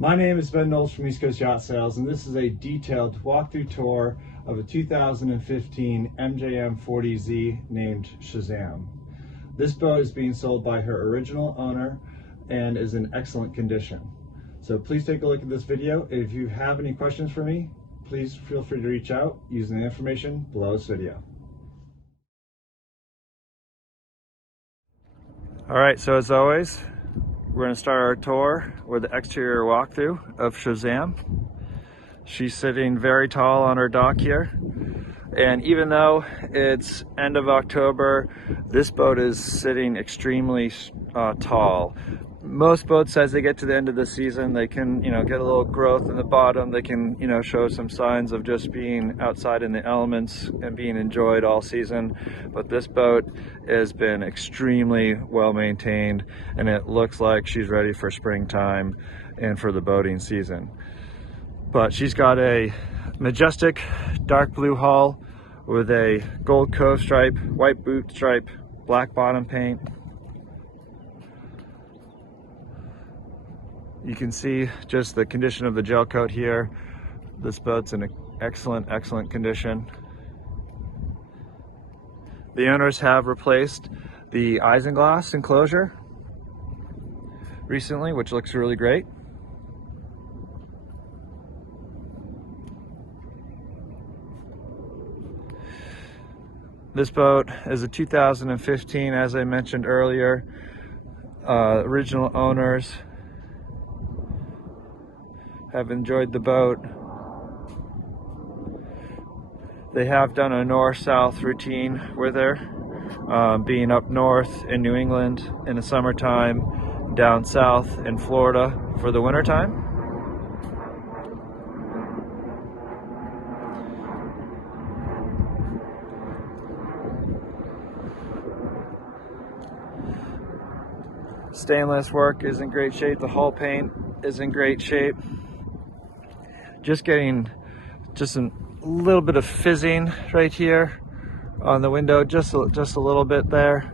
My name is Ben Knowles from East Coast Yacht Sales, and this is a detailed walkthrough tour of a 2015 MJM 40Z named Shazam. This boat is being sold by her original owner and is in excellent condition. So please take a look at this video. If you have any questions for me, please feel free to reach out using the information below this video. All right, so as always, we're going to start our tour with the exterior walkthrough of Shazam. She's sitting very tall on her dock here, and even though it's end of October, this boat is sitting extremely tall. Most boats, as they get to the end of the season, they can, get a little growth in the bottom. They can, show some signs of just being outside in the elements and being enjoyed all season. But this boat has been extremely well maintained, and it looks like she's ready for springtime and for the boating season. But she's got a majestic dark blue hull with a gold cove stripe, white boot stripe, black bottom paint. You can see just the condition of the gel coat here. This boat's in excellent condition. The owners have replaced the eisenglass enclosure recently, which looks really great. This boat is a 2015, as I mentioned earlier. Original owners have enjoyed the boat. They have done a north-south routine with her, being up north in New England in the summertime, down south in Florida for the wintertime. Stainless work is in great shape. The hull paint is in great shape. Just getting a little bit of fizzing right here on the window, just a little bit there.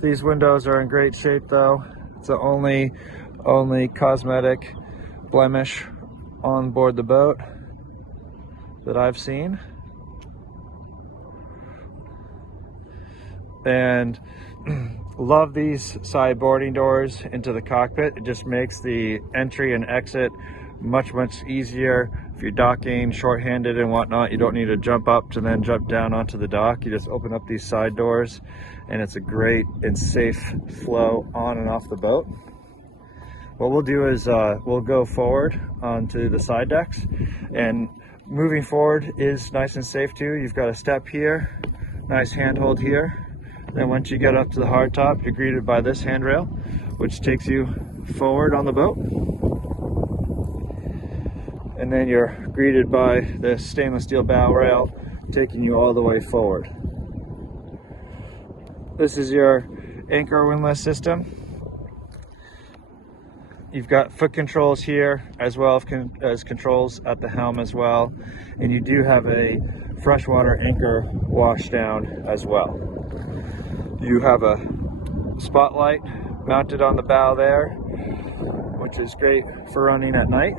These windows are in great shape though. It's the only cosmetic blemish on board the boat that I've seen. And love these side boarding doors into the cockpit. It just makes the entry and exit much easier. If you're docking shorthanded and whatnot, you don't need to jump up to then jump down onto the dock. You just open up these side doors and it's a great and safe flow on and off the boat. What we'll do is we'll go forward onto the side decks, and moving forward is nice and safe too. You've got a step here, nice handhold here. Then once you get up to the hardtop, you're greeted by this handrail, which takes you forward on the boat. And then you're greeted by this stainless steel bow rail, taking you all the way forward. This is your anchor windlass system. You've got foot controls here, as well as controls at the helm as well. And you do have a freshwater anchor washdown as well. You have a spotlight mounted on the bow there, which is great for running at night.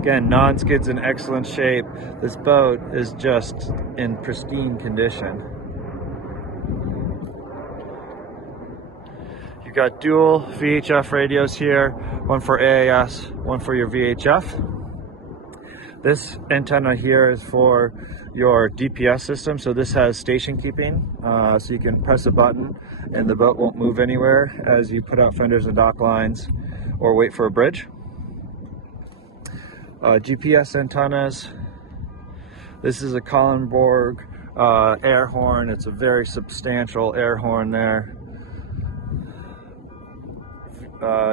Again, non-skid's in excellent shape. This boat is just in pristine condition. You've got dual VHF radios here, one for AIS, one for your VHF. This antenna here is for your DPS system, so this has station keeping, so you can press a button and the boat won't move anywhere as you put out fenders and dock lines or wait for a bridge. GPS antennas. This is a Kallenborg air horn. It's a very substantial air horn there.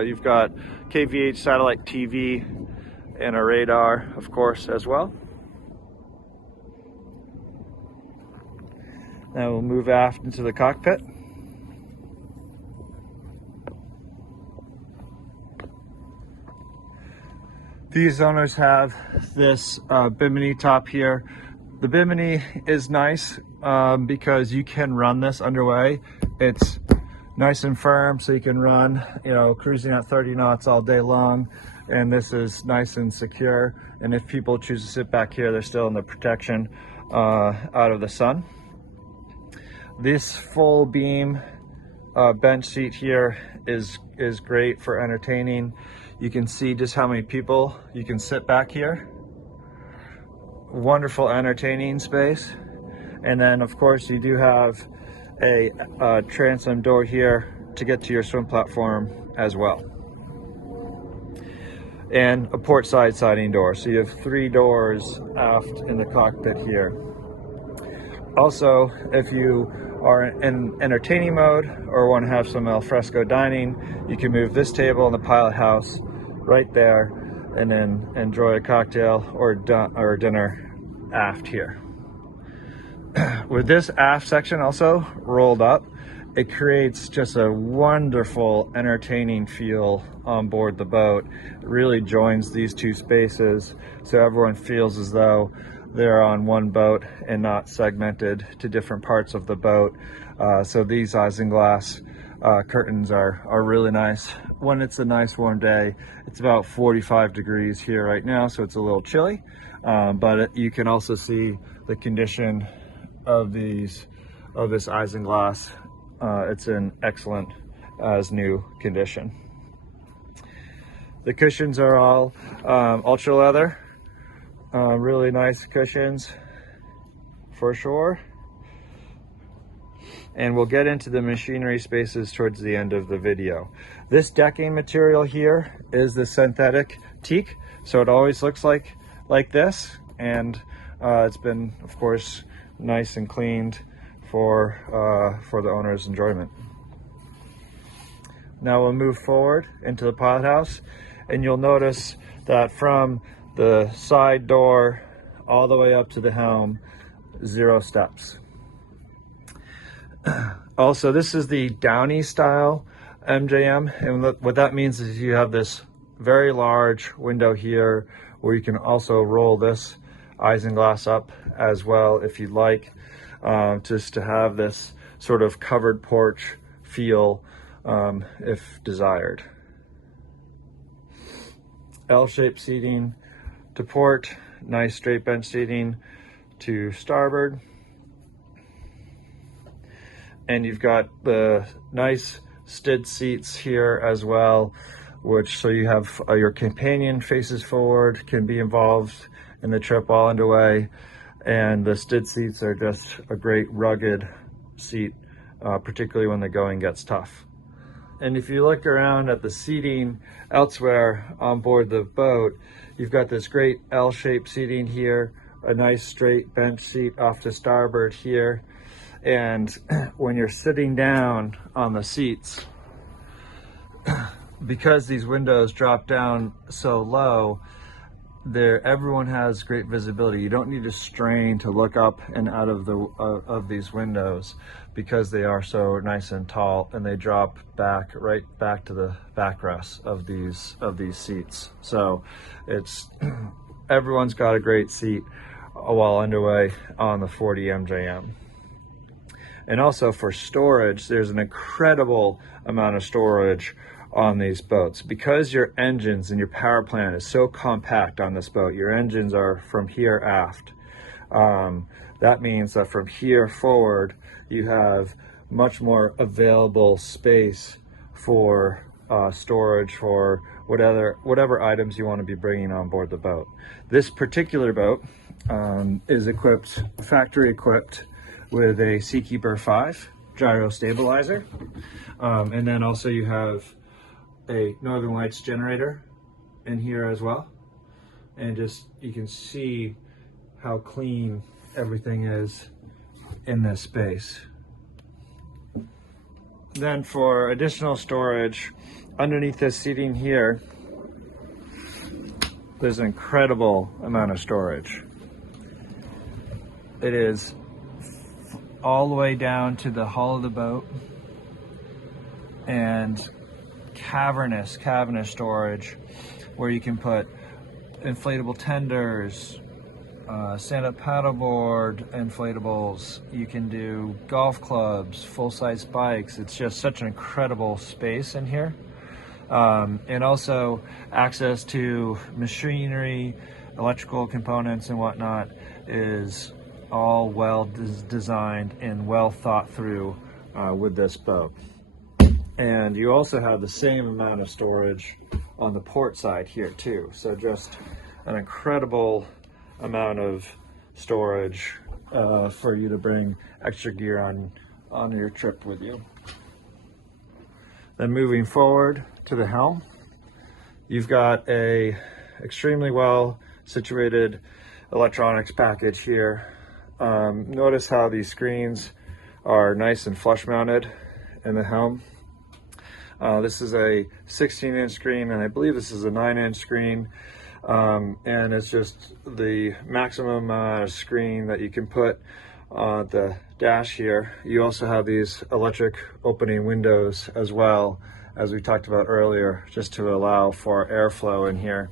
You've got KVH satellite TV and a radar, of course, as well. Now we'll move aft into the cockpit. These owners have this bimini top here. The bimini is nice because you can run this underway. It's nice and firm, so you can run, you know, cruising at 30 knots all day long. And this is nice and secure. And if people choose to sit back here, they're still in the protection out of the sun. This full beam bench seat here is great for entertaining. You can see just how many people you can sit back here. Wonderful entertaining space. And then of course you do have a transom door here to get to your swim platform as well. And a port side siding door. So you have 3 doors aft in the cockpit here. Also, if you are in entertaining mode or want to have some al fresco dining, you can move this table in the pilot house right there and then enjoy a cocktail or dinner aft here. With this aft section also rolled up, it creates just a wonderful entertaining feel on board the boat. It really joins these 2 spaces so everyone feels as though they're on one boat and not segmented to different parts of the boat. So these eisenglass curtains are really nice. When it's a nice warm day, it's about 45 degrees here right now, so it's a little chilly, but you can also see the condition of this eisenglass. It's in excellent as new condition. The cushions are all ultra leather, really nice cushions for sure. And we'll get into the machinery spaces towards the end of the video. This decking material here is the synthetic teak, so it always looks like this, and it's been, of course, nice and cleaned for the owner's enjoyment. Now we'll move forward into the pilot house, and you'll notice that from the side door all the way up to the helm, 0 steps. Also, this is the Downey style MJM, and what that means is you have this very large window here where you can also roll this eisenglass up as well if you'd like, just to have this sort of covered porch feel if desired. L-shaped seating to port, nice straight bench seating to starboard. And you've got the nice stid seats here as well, which so you have your companion faces forward, can be involved in the trip while underway. And the stid seats are just a great rugged seat, particularly when the going gets tough. And if you look around at the seating elsewhere on board the boat, you've got this great L-shaped seating here, a nice straight bench seat off to starboard here. And when you're sitting down on the seats, because these windows drop down so low, everyone has great visibility. You don't need to strain to look up and out of these windows because they are so nice and tall, and they drop right back to the backrest of these seats. So everyone's got a great seat while underway on the 40 MJM. And also for storage, there's an incredible amount of storage on these boats. Because your engines and your power plant is so compact on this boat, your engines are from here aft. That means that from here forward, you have much more available space for storage for whatever items you want to be bringing on board the boat. This particular boat is factory equipped with a Seakeeper 5 gyro stabilizer. And then also you have a Northern Lights generator in here as well. And you can see how clean everything is in this space. Then for additional storage, underneath this seating here, there's an incredible amount of storage. It is all the way down to the hull of the boat, and cavernous storage where you can put inflatable tenders, stand-up paddleboard inflatables. You can do golf clubs, full-size bikes. It's just such an incredible space in here. And also access to machinery, electrical components and whatnot is all well designed and well thought through with this boat. And you also have the same amount of storage on the port side here too. So just an incredible amount of storage for you to bring extra gear on your trip with you. Then moving forward to the helm, you've got a extremely well situated electronics package here. Notice how these screens are nice and flush mounted in the helm. This is a 16-inch screen, and I believe this is a 9-inch screen. And it's just the maximum amount of screen that you can put on the dash here. You also have these electric opening windows as well, as we talked about earlier, just to allow for airflow in here.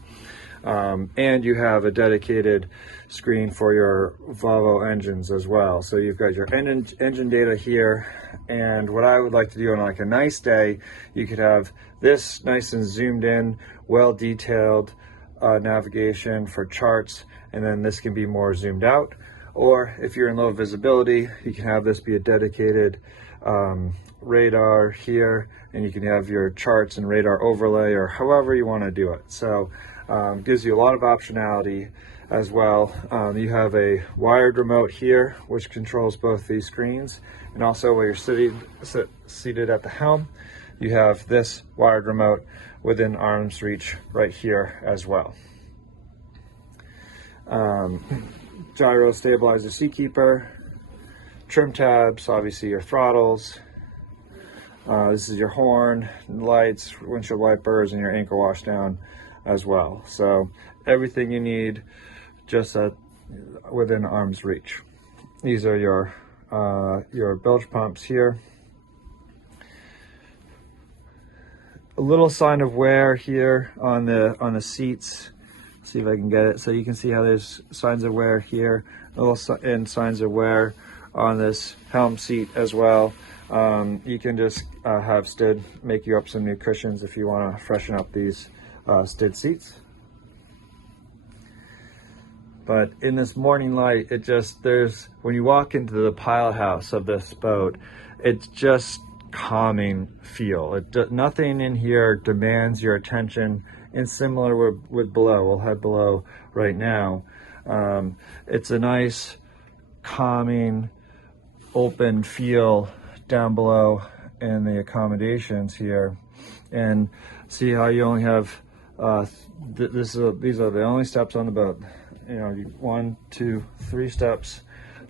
And you have a dedicated screen for your Volvo engines as well. So you've got your engine data here, and what I would like to do on like a nice day, you could have this nice and zoomed in, well detailed navigation for charts, and then this can be more zoomed out. Or if you're in low visibility, you can have this be a dedicated radar here, and you can have your charts and radar overlay, or however you want to do it. So gives you a lot of optionality as well. You have a wired remote here, which controls both these screens, and also where you're seated at the helm, you have this wired remote within arm's reach right here as well. Gyro stabilizer Seakeeper, trim tabs, obviously your throttles. This is your horn, lights, windshield wipers, and your anchor washdown as well. So everything you need just within arm's reach. These are your bilge pumps here. A little sign of wear here on the seats. See if I can get it. So you can see how there's signs of wear here, and signs of wear on this helm seat as well. You can just have STID make you up some new cushions if you want to freshen up these STID seats. But in this morning light, when you walk into the pilot house of this boat, it's just calming feel. Nothing in here demands your attention, and similar with below. We'll head below right now. It's a nice, calming, open feel down below in the accommodations here. And see how you only have these are the only steps on the boat. You know, 1, 2, 3 steps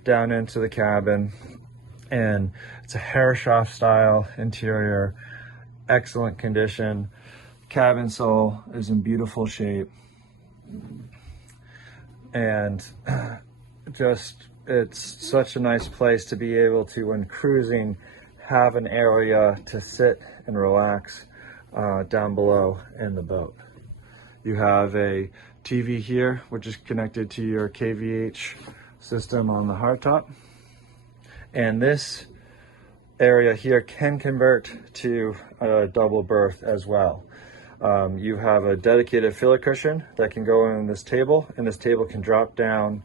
down into the cabin, and it's a Herreshoff style interior, excellent condition. Cabin sole is in beautiful shape, and it's such a nice place to be able to, when cruising, have an area to sit and relax down below in the boat. You have a TV here, which is connected to your KVH system on the hardtop. And this area here can convert to a double berth as well. You have a dedicated filler cushion that can go in this table, and this table can drop down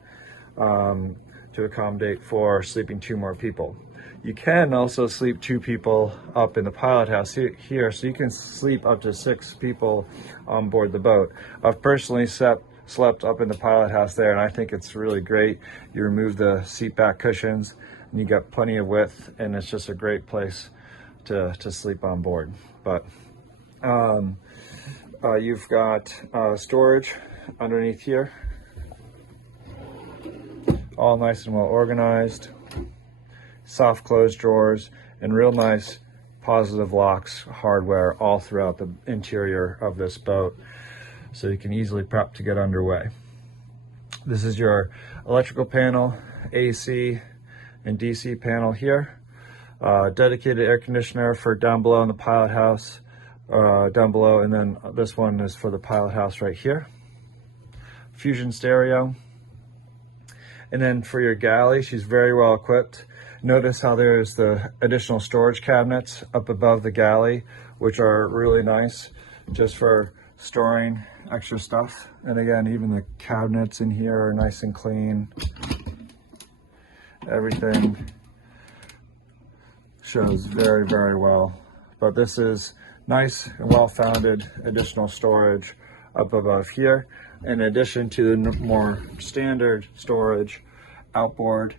to accommodate for sleeping 2 more people. You can also sleep 2 people up in the pilot house here, so you can sleep up to 6 people on board the boat. I've personally slept up in the pilot house there, and I think it's really great. You remove the seat back cushions, and you got plenty of width, and it's just a great place to sleep on board. But you've got storage underneath here, all nice and well organized. Soft closed drawers, and real nice positive locks hardware all throughout the interior of this boat, so you can easily prep to get underway. This is your electrical panel, AC and DC panel here. Dedicated air conditioner for down below in the pilot house, down below, and then this one is for the pilot house right here. Fusion stereo. And then for your galley, she's very well equipped. Notice how there's the additional storage cabinets up above the galley, which are really nice just for storing extra stuff. And again, even the cabinets in here are nice and clean. Everything shows very, very well. But this is nice and well-founded additional storage up above here, in addition to the more standard storage outboard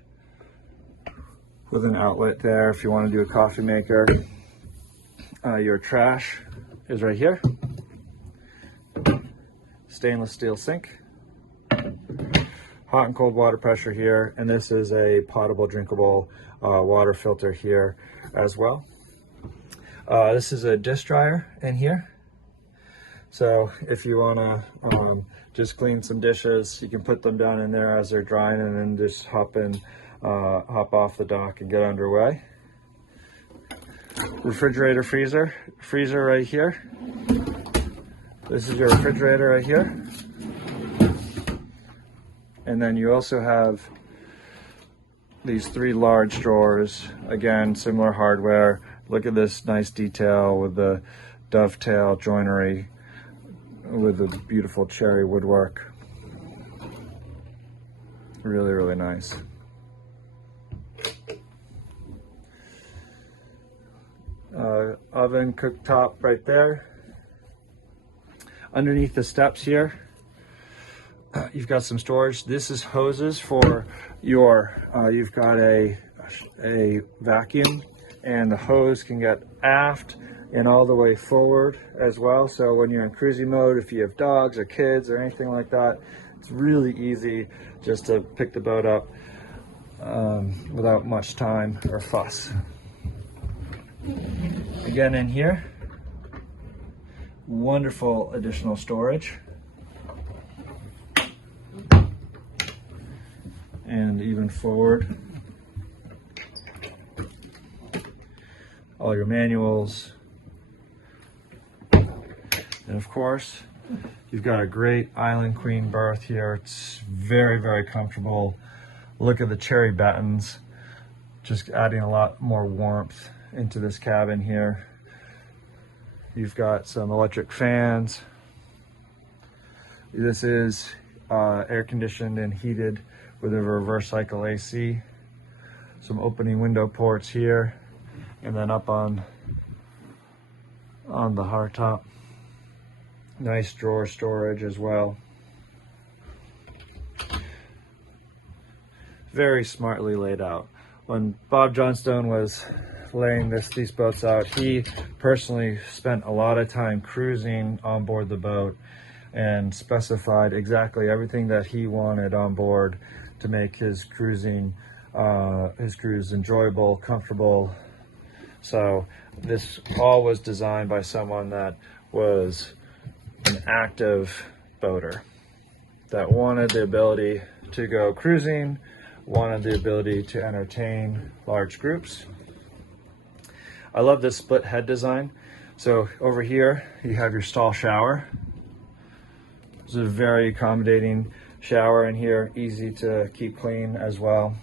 with an outlet there if you want to do a coffee maker. Your trash is right here. Stainless steel sink. Hot and cold water pressure here, and this is a potable, drinkable water filter here as well. This is a dish dryer in here. So if you want to just clean some dishes, you can put them down in there as they're drying and then just hop off the dock and get underway. Refrigerator, freezer right here. This is your refrigerator right here. And then you also have these 3 large drawers. Again, similar hardware. Look at this nice detail with the dovetail joinery with the beautiful cherry woodwork. Really, really nice. Oven, cooktop right there. Underneath the steps here, you've got some storage. This is hoses for your, you've got a vacuum, and the hose can get aft and all the way forward as well. So when you're in cruising mode, if you have dogs or kids or anything like that, it's really easy just to pick the boat up without much time or fuss. Again, in here, wonderful additional storage. And even forward, all your manuals. And of course, you've got a great Island Queen berth here. It's very, very comfortable. Look at the cherry battens, just adding a lot more warmth into this cabin here. You've got some electric fans. This is air conditioned and heated with a reverse cycle AC. Some opening window ports here, and then up on the hardtop. Nice drawer storage as well. Very smartly laid out. When Bob Johnstone was laying these boats out, he personally spent a lot of time cruising on board the boat and specified exactly everything that he wanted on board to make his cruise enjoyable, comfortable. So this all was designed by someone that was an active boater, that wanted the ability to go cruising, wanted the ability to entertain large groups. I love this split head design. So over here, you have your stall shower. It's a very accommodating shower in here, easy to keep clean as well.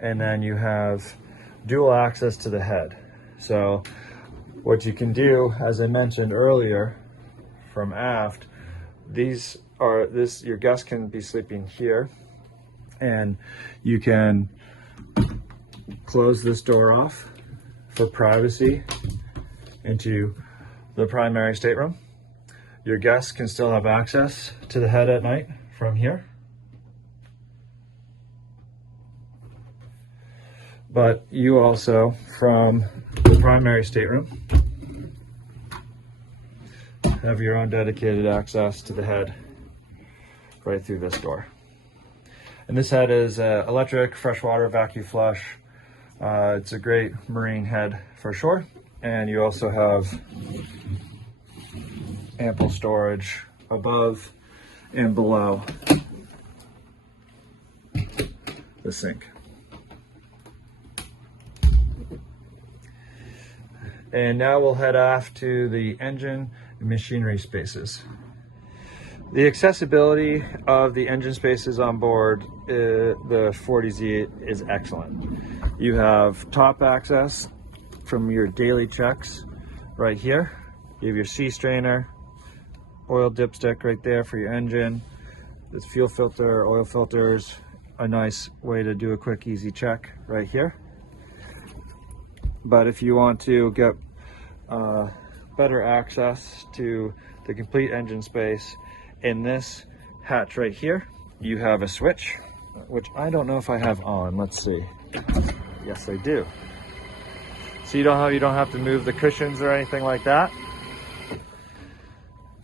And then you have dual access to the head. So what you can do, as I mentioned earlier, from aft, your guests can be sleeping here, and you can close this door off for privacy into the primary stateroom. Your guests can still have access to the head at night from here. But you also, from the primary stateroom, have your own dedicated access to the head right through this door. And this head is electric freshwater vacuum flush. It's a great marine head for sure. And you also have ample storage above and below the sink. And now we'll head aft to the engine and machinery spaces. The accessibility of the engine spaces on board the 40Z is excellent. You have top access from your daily checks right here. You have your sea strainer, oil dipstick right there for your engine. This fuel filter, oil filters, a nice way to do a quick, easy check right here. But if you want to get better access to the complete engine space, in this hatch right here, you have a switch, which I don't know if I have on. Let's see. Yes, I do. So you don't have to move the cushions or anything like that.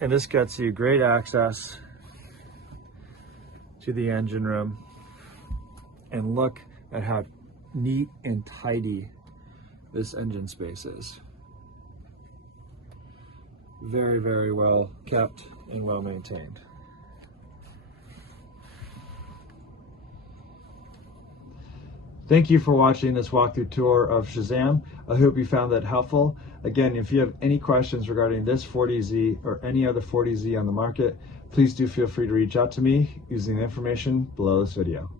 And this gets you great access to the engine room. And look at how neat and tidy this engine space is. Very, very well kept and well maintained. Thank you for watching this walkthrough tour of Shazam. I hope you found that helpful. Again, if you have any questions regarding this 40Z or any other 40Z on the market, please do feel free to reach out to me using the information below this video.